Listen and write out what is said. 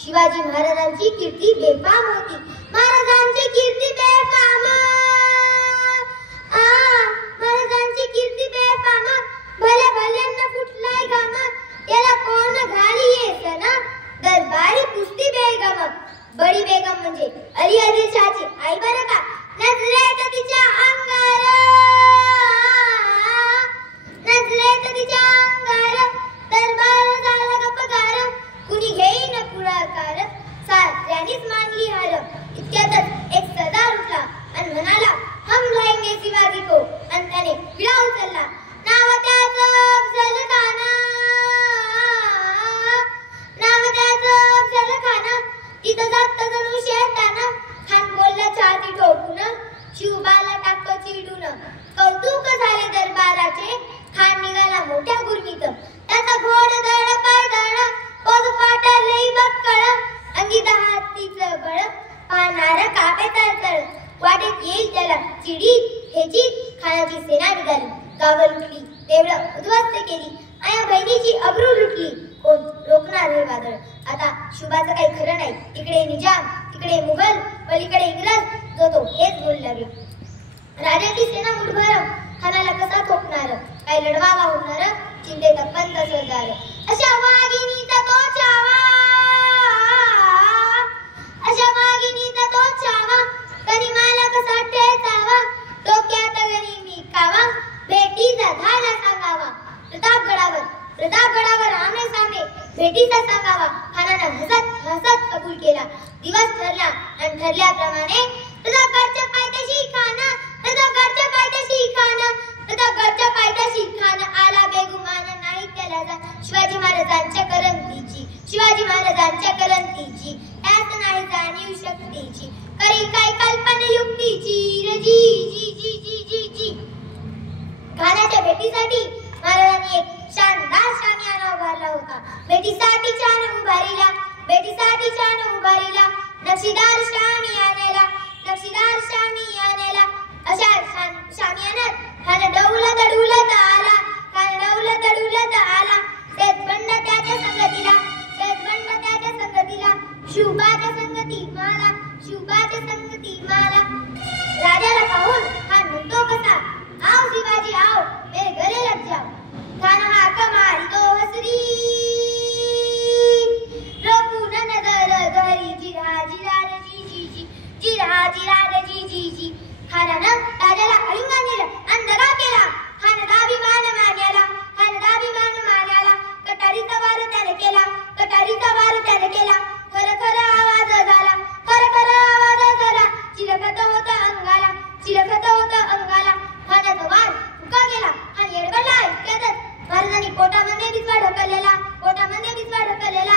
शिवाजी महाराजांची कीर्ती बेफाम होती. महाराजांची कीर्ती बेफाम, महाराजांची कीर्ती बेफाम, भले भल्यांना फुटलाय घाम, याला कोण घाली सना, दरबारी कुस्ती बेगम. बडी बेगम म्हणजे अली आदिलशाहची आई बरं का. नजरेत तिच्या अंगार, नजरेत तिच्या अंगार, दरबार झाला गपगार, कुणी घेईन पुढाकार, साऱ्यांनीच मानली हार. इतक्यातच एक सरदार उठला आणि म्हणाला, हम लाएंगे शिवाजी को, आणि त्याने विडा उचलला. नाव त्याचं अफजल खान, नाव त्याचं अफजल खान, तिथं जात जणू शेताना. खान बोलला छाती ठोकून, शिवबाला टाकतो चिडून. कौतुक झाले दरबाराचे, खान निघाला मोठ्या गुरमीत. त्याचा घोड दळ पाय दळ, पग फाटलई बक्कळ, अंगी हातीचं बळ, पाहणार कापे तळतळ. वाटेत येईल त्याला चिडीत हेचीत खानाची सेना निघाली. गावं लुटली, देवळं उद्ध्वस्त केली, आया बहिणीची अब्रू लुटली. कोण रोखणार हे वादळ. आता शुभाचं काही खरं नाही. इकडे निजाम, तिकडे मुघल, पलीकडे इंग्रज, जो तो हेच बोलू लागला. राजाची सेना मुठभर, खानाला कसा थोपणार, काय लढवावा होणार, चिंतेत पंत सरदार. अशा वाघिणीचा तो चावा, अशा वाघिणीचा तो चावा, गनिमाला कसा ठेचावा, डोक्यात गनिमी कावा, भेटीचा धाडा सांगावा. प्रतापगडावर आमने सामने भेटीचा सांगावा. खानानं हसत हसत कबूल केला. दिवस ठरला आणि ठरल्याप्रमाणे प्रतापगडच्या पायथ्याशी खान, प्रतापगडच्या पायथ्याशी खान, प्रतापगडच्या पायथ्याशी खान आला बेगुमान. नाही त्याला जा शिवाजी महाराजांच्या करंतीची, शिवाजी महाराजांच्या करंतीची, त्यात नाही जाणीव शक्तीची, करी काय कल्पना युक्तीची रे जी जी जी जी जी जी. खानाच्या भेटीसाठी महाराजांनी एक शानदार शामियाना उभारला होता. भेटीसाठी छान उभारीला, भेटीसाठी छान उभारीला, नक्षीदार शामियानेला, नक्षीदार शामियानेला. अशा शामियानात खान डौलत डुलत आला, खान डौलत डुलत आला. सेतबंड त्याच्या संगतीला, सेतबंड त्याच्या संगतीला, शुभाच्या संगती माला, शुभाच्या संगती माला. राजाला पाहून खान म्हणतो कसा, आओ शिवाजी आओ, मेरे गले लग जाओ. खान हाक मारी तो हसरी, रघुन नजर घरी, जिरा जिरा रे जी जी जी, जिरा जिरा रे जी जी जी. खानानं राजाला आलिंगन दिलं आणि दगा केला. खान दाभिमान मान्याला, खान दाभिमान मान्याला. कटारीचा वार त्याने केला, कटारीचा वार त्याने केला. खर खर आवाज झाला, खर खर आवाज झाला. चिलखत होत अंगाला, चिलखत होत अंगाला. खानाचा वार फुका गेला. खान येडगडला. इतक्यातच महाराजांनी पोटामध्ये बिस्वा ढकललेला, पोटामध्ये बिस्वा ढकललेला.